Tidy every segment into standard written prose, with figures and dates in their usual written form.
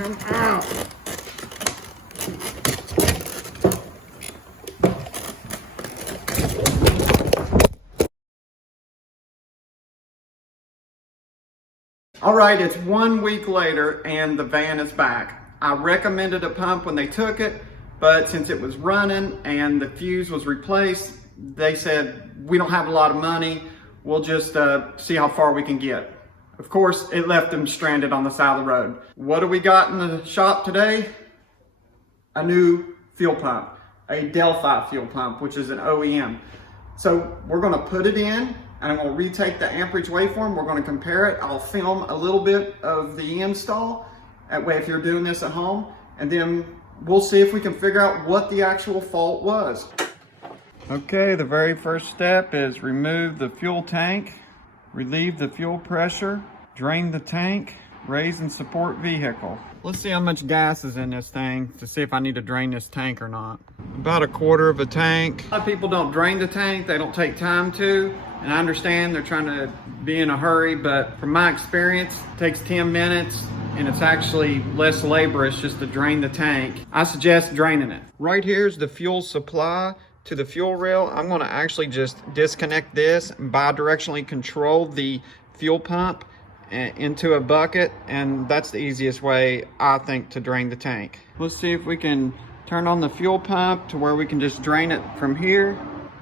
Come out. All right, it's 1 week later and the van is back. I recommended a pump when they took it, but since it was running and the fuse was replaced, they said, we don't have a lot of money. We'll just see how far we can get. Of course, it left them stranded on the side of the road. What do we got in the shop today? A new fuel pump, a Delphi fuel pump, which is an OEM. So we're gonna put it in, and I'm gonna retake the amperage waveform. We're gonna compare it. I'll film a little bit of the install. That way, if you're doing this at home, and then we'll see if we can figure out what the actual fault was. Okay, the very first step is remove the fuel tank, relieve the fuel pressure, drain the tank, raise and support vehicle. Let's see how much gas is in this thing to see if I need to drain this tank or not. About 1/4 of a tank. A lot of people don't drain the tank, they don't take time to, and I understand they're trying to be in a hurry, but from my experience, it takes 10 minutes and it's actually less laborious just to drain the tank. I suggest draining it. Right here is the fuel supply to the fuel rail. I'm gonna actually just disconnect this and bidirectionally control the fuel pump into a bucket, and that's the easiest way, I think, to drain the tank. Let's see if we can turn on the fuel pump to where we can just drain it from here.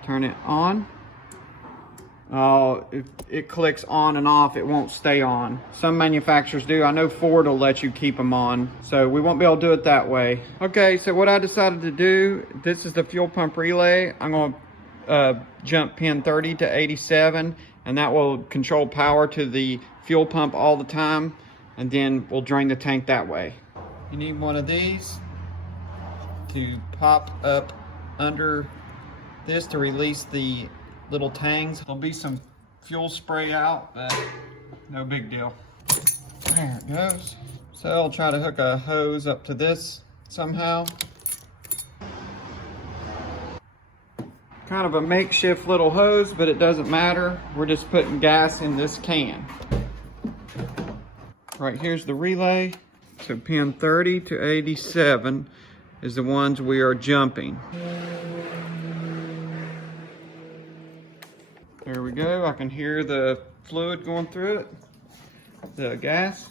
Turn it on. Oh, if it clicks on and off, it won't stay on. Some manufacturers do. I know Ford will let you keep them on, so we won't be able to do it that way. Okay, so what I decided to do, this is the fuel pump relay. I'm gonna jump pin 30 to 87, and that will control power to the fuel pump all the time, and then we'll drain the tank that way. You need one of these to pop up under this to release the little tangs. There'll be some fuel spray out, but no big deal. There it goes. So I'll try to hook a hose up to this somehow. Kind of a makeshift little hose, but it doesn't matter. We're just putting gas in this can. Right, here's the relay. So pin 30 to 87 is the ones we are jumping. There we go. I can hear the fluid going through it, the gas.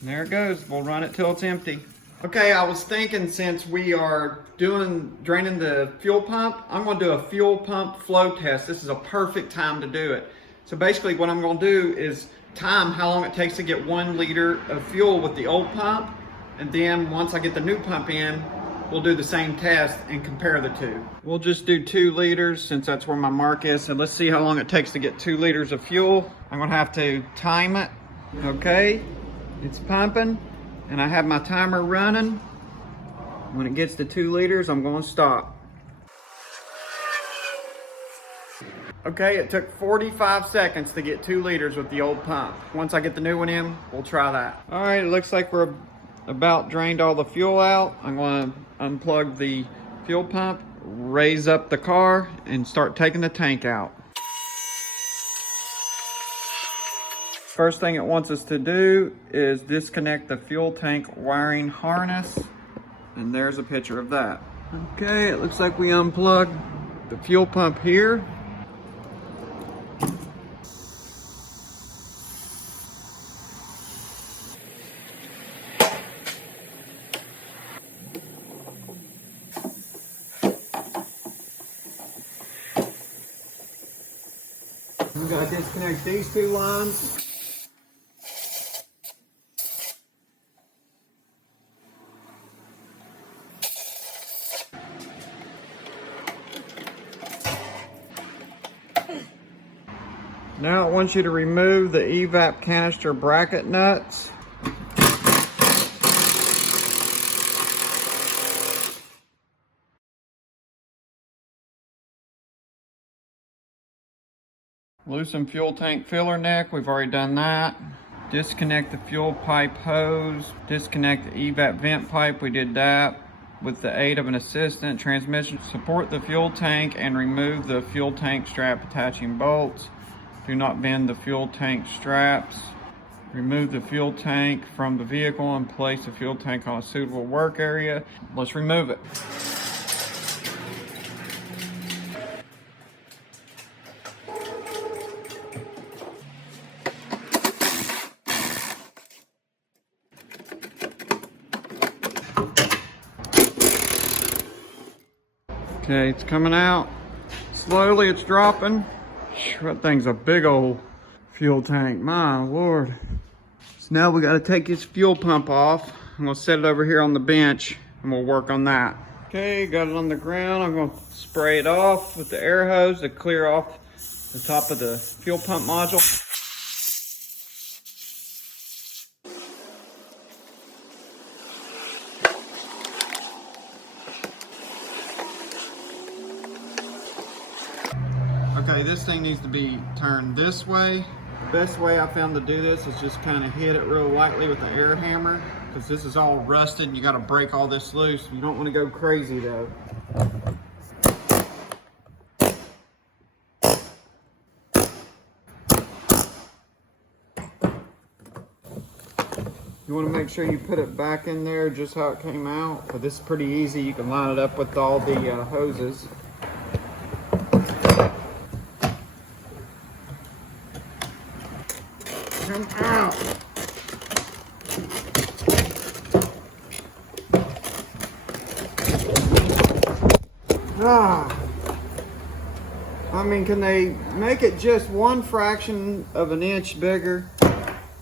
And there it goes. We'll run it till it's empty. Okay, I was thinking, since we are draining the fuel pump, I'm gonna do a fuel pump flow test. This is a perfect time to do it. So basically what I'm gonna do is time how long it takes to get 1 liter of fuel with the old pump, and then once I get the new pump in, we'll do the same test and compare the two. We'll just do 2 liters since that's where my mark is. So let's see how long it takes to get 2 liters of fuel. I'm gonna have to time it. Okay, it's pumping and I have my timer running. When it gets to 2 liters, I'm gonna stop. Okay, it took 45 seconds to get 2 liters with the old pump. Once I get the new one in, we'll try that. All right, it looks like we're about drained all the fuel out. I'm gonna unplug the fuel pump, raise up the car, and start taking the tank out. First thing it wants us to do is disconnect the fuel tank wiring harness, and there's a picture of that. Okay, it looks like we unplugged the fuel pump here. We gotta disconnect these 2 lines. Now it wants you to remove the evap canister bracket nuts. Loosen fuel tank filler neck, we've already done that. Disconnect the fuel pipe hose. Disconnect the evap vent pipe, we did that with the aid of an assistant. Transmission, support the fuel tank and remove the fuel tank strap attaching bolts. Do not bend the fuel tank straps. Remove the fuel tank from the vehicle and place the fuel tank on a suitable work area. Let's remove it. Okay, it's coming out. Slowly it's dropping. That thing's a big old fuel tank, my Lord. So now we gotta take this fuel pump off. I'm gonna set it over here on the bench and we'll work on that. Okay, got it on the ground. I'm gonna spray it off with the air hose to clear off the top of the fuel pump module. Okay, this thing needs to be turned this way. The best way I found to do this is just kind of hit it real lightly with the air hammer, because this is all rusted and you got to break all this loose. You don't want to go crazy though. You want to make sure you put it back in there just how it came out, but this is pretty easy. You can line it up with all the hoses. Come out. I mean, can they make it just one fraction of an inch bigger?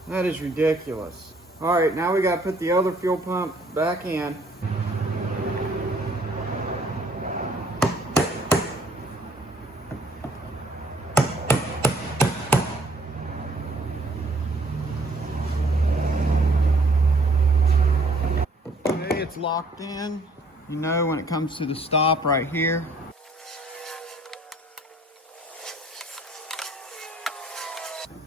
That is ridiculous. All right, now we got to put the other fuel pump back in. Okay, it's locked in. You know when it comes to the stop right here.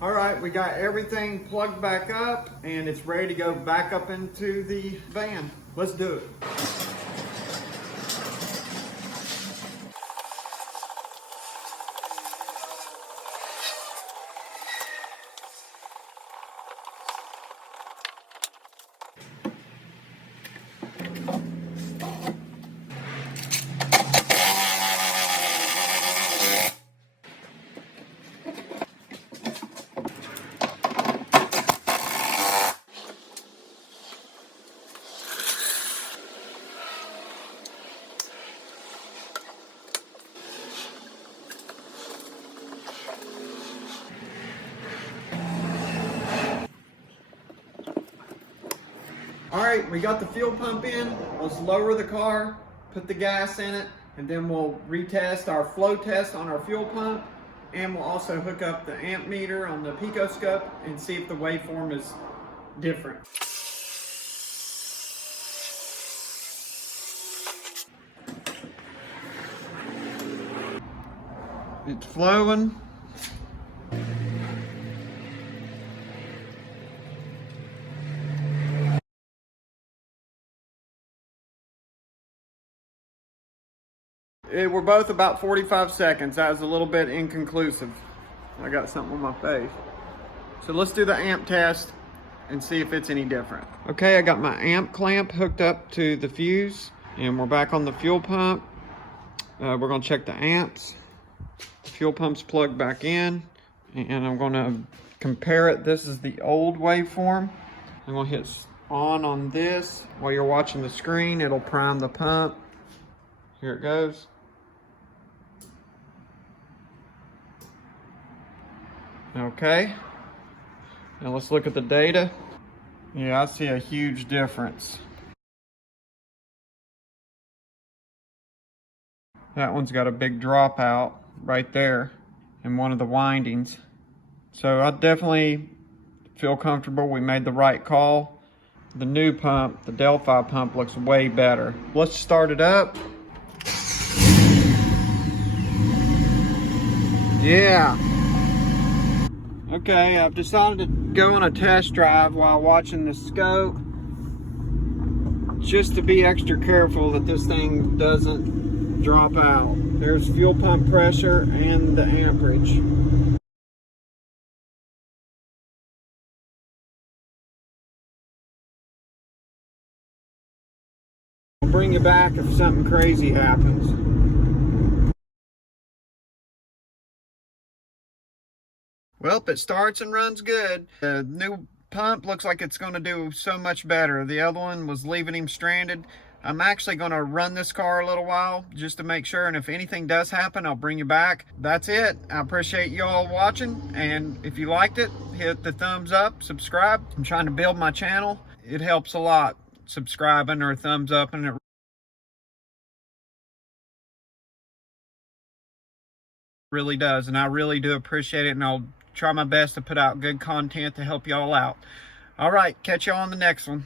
All right, we got everything plugged back up and it's ready to go back up into the van. Let's do it. All right, we got the fuel pump in. Let's lower the car, put the gas in it, and then we'll retest our flow test on our fuel pump. And we'll also hook up the amp meter on the picoscope and see if the waveform is different. It's flowing. We're both about 45 seconds. That was a little bit inconclusive. I got something on my face. So let's do the amp test and see if it's any different. Okay, I got my amp clamp hooked up to the fuse and we're back on the fuel pump. We're gonna check the amps. The fuel pump's plugged back in and I'm gonna compare it. This is the old waveform. I'm gonna hit on this. While you're watching the screen, it'll prime the pump. Here it goes. Okay, now let's look at the data. Yeah, I see a huge difference. That one's got a big dropout right there in one of the windings. So I definitely feel comfortable we made the right call. The new pump, the Delphi pump, looks way better. Let's start it up. Yeah. Okay, I've decided to go on a test drive while watching the scope, just to be extra careful that this thing doesn't drop out. There's fuel pump pressure and the amperage. bring you back if something crazy happens. Well, it starts and runs good. The new pump looks like it's going to do so much better. The other one was leaving him stranded. I'm actually going to run this car a little while just to make sure, and if anything does happen, I'll bring you back. That's it. I appreciate you all watching, and if you liked it, hit the thumbs up, subscribe. I'm trying to build my channel. It helps a lot, subscribing or thumbs up, and it really does, and I really do appreciate it, and I'll try my best to put out good content to help y'all out. All right, catch y'all on the next one.